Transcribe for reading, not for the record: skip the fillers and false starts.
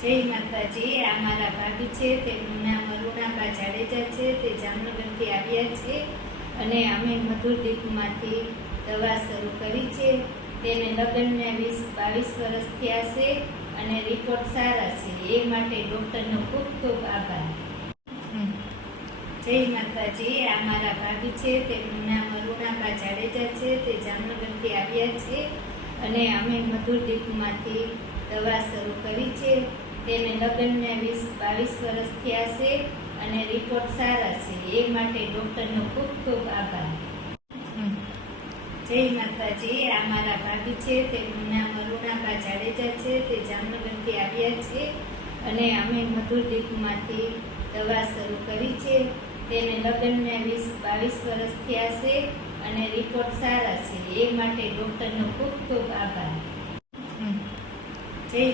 જય માતાજી. આ મારા ભાભી છે, તેમનું નામ અરુણાબા જાડેજા છે. તે જામનગરથી આવ્યા છે અને અમે મધુરદીપમાંથી દવા શરૂ કરી છે. તેને લગ્નને 20-22 વર્ષ થયા છે અને રિપોર્ટ સારા છે. એ માટે ડૉક્ટરનો ખૂબ ખૂબ આભાર. જય માતાજી. આ મારા ભાભી છે, તેમનું નામ અરુણાબા જાડેજા છે. તે જામનગરથી આવ્યા છે અને અમે મધુરદીપમાંથી દવા શરૂ કરી છે. તેને લગ્નને 20-22 વર્ષ થયા છે અને રિપોર્ટ સારા છે. એ માટે ડૉક્ટરનો ખૂબ ખૂબ આભાર. જય માતાજી. આ મારા ભાભી છે, તેમનું નામ અરુણાબા જાડેજા છે. તે જામનગરથી આવ્યા છે અને અમે મધુરદીપમાંથી દવા શરૂ કરી છે. તેને લગ્નને 20-22 વર્ષ થયા છે અને રિપોર્ટ સારા છે. એ માટે ડૉક્ટરનો ખૂબ ખૂબ આભાર.